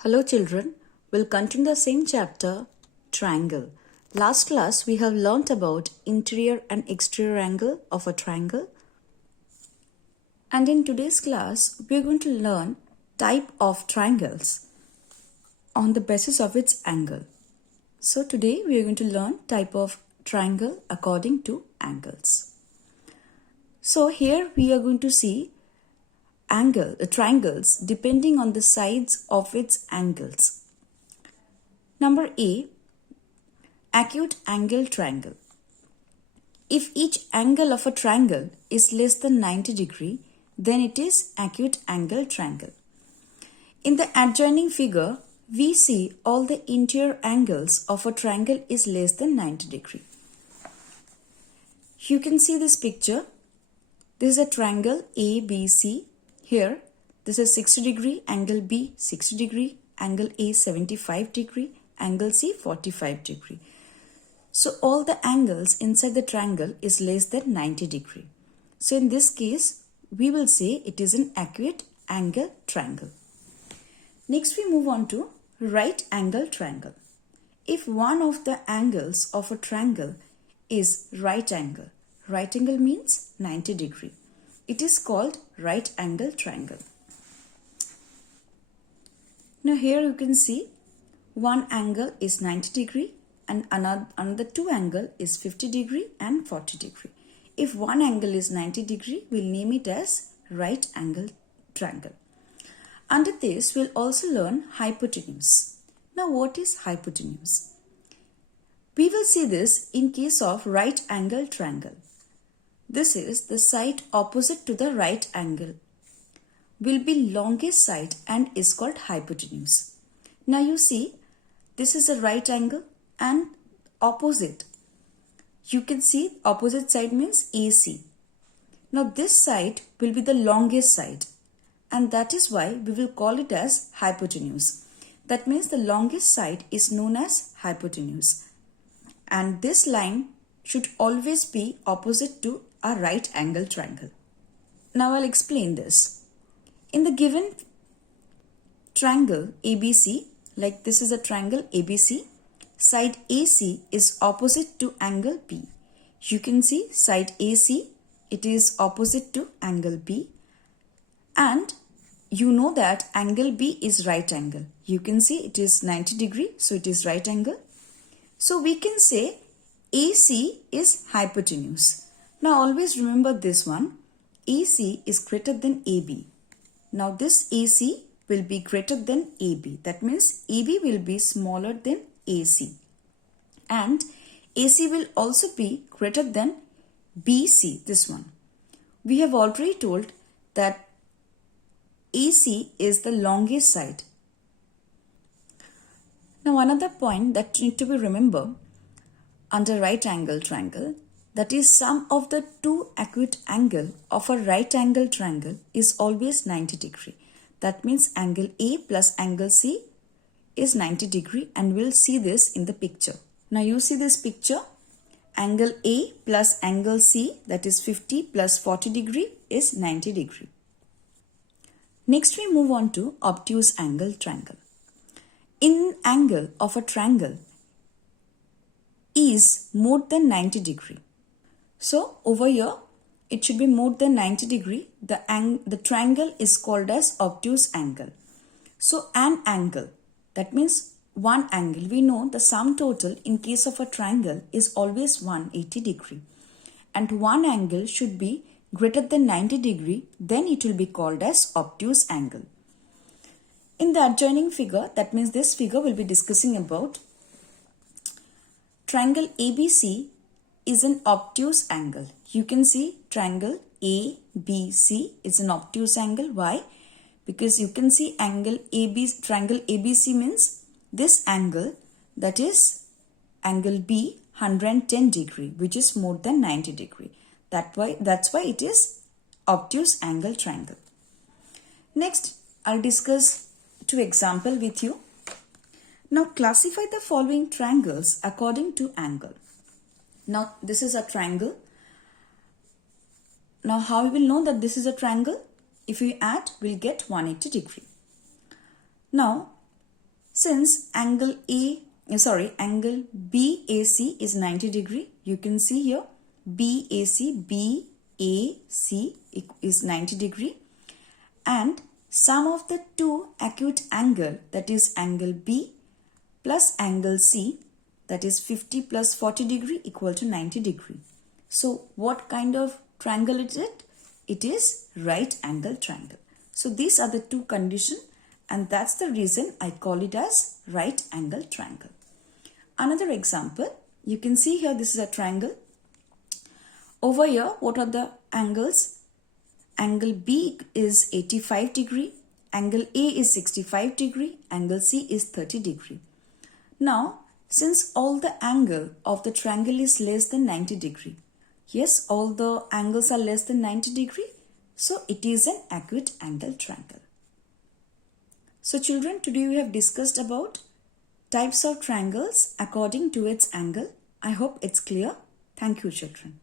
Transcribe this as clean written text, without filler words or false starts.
Hello children, we'll continue the same chapter, triangle. Last class we have learnt about interior and exterior angle of a triangle. And in today's class we are going to learn type of triangles on the basis of its angle. So today we are going to learn type of triangle according to angles. So here we are going to see triangles depending on the sides of its angles. Number A, acute angle triangle. If each angle of a triangle is less than 90 degree, then it is acute angle triangle. In the adjoining figure, we see all the interior angles of a triangle is less than 90 degree. You can see this picture. This is a triangle ABC. Here, this is 60 degree, angle B 60 degree, angle A 75 degree, angle C 45 degree. So all the angles inside the triangle is less than 90 degree. So in this case, we will say it is an acute angle triangle. Next we move on to right angle triangle. If one of the angles of a triangle is right angle means 90 degree. It is called right angle triangle. Now here you can see one angle is 90 degree and another two angle is 50 degree and 40 degree. If one angle is 90 degree, we'll name it as right angle triangle. Under this, we'll also learn hypotenuse. Now what is hypotenuse? We will see this in case of right angle triangle. This is the side opposite to the right angle. Will be longest side and is called hypotenuse. Now you see, this is a right angle and opposite. You can see opposite side means AC. Now this side will be the longest side and that is why we will call it as hypotenuse. That means the longest side is known as hypotenuse. And this line should always be opposite to a right angle triangle. Now I'll explain this. In the given triangle ABC, like this is a triangle ABC, side AC is opposite to angle B. You can see side AC, it is opposite to angle B. And you know that angle B is right angle. You can see it is 90 degree, so it is right angle. So we can say AC is hypotenuse. Now always remember this one, AC is greater than AB. Now this AC will be greater than AB. That means AB will be smaller than AC. And AC will also be greater than BC, this one. We have already told that AC is the longest side. Now another point that need to be remembered under right angle triangle, that is sum of the two acute angle of a right angle triangle is always 90 degree. That means angle A plus angle C is 90 degree and we'll see this in the picture. Now you see this picture, angle A plus angle C, that is 50 plus 40 degree is 90 degree. Next we move on to obtuse angle triangle. In angle of a triangle is more than 90 degree. So over here it should be more than 90 degree. The triangle is called as obtuse angle. So an angle, that means one angle. We know the sum total in case of a triangle is always 180 degree. And one angle should be greater than 90 degree, then it will be called as obtuse angle. In the adjoining figure, that means this figure will be discussing about triangle ABC is an obtuse angle. You can see triangle ABC is an obtuse angle. Why? Because you can see angle AB, triangle ABC means this angle, that is angle B 110 degree, which is more than 90 degree. That's why it is obtuse angle triangle. Next, I'll discuss two examples with you. Now classify the following triangles according to angle. Now this is a triangle. Now how we will know that this is a triangle? If we add, we'll get 180 degree. Now Since angle BAC is 90 degree, you can see here BAC is 90 degree, and sum of the two acute angle, that is angle B plus angle C, that is 50 plus 40 degree equal to 90 degree. So what kind of triangle is it? It is right angle triangle. So these are the two conditions, and that's the reason I call it as right angle triangle. Another example, you can see here this is a triangle. Over here, what are the angles? Angle B is 85 degree, angle A is 65 degree, angle C is 30 degree. Now, since all the angle of the triangle is less than 90 degree, yes, all the angles are less than 90 degree, so it is an acute angle triangle. So children, today we have discussed about types of triangles according to its angle. I hope it's clear. Thank you, children.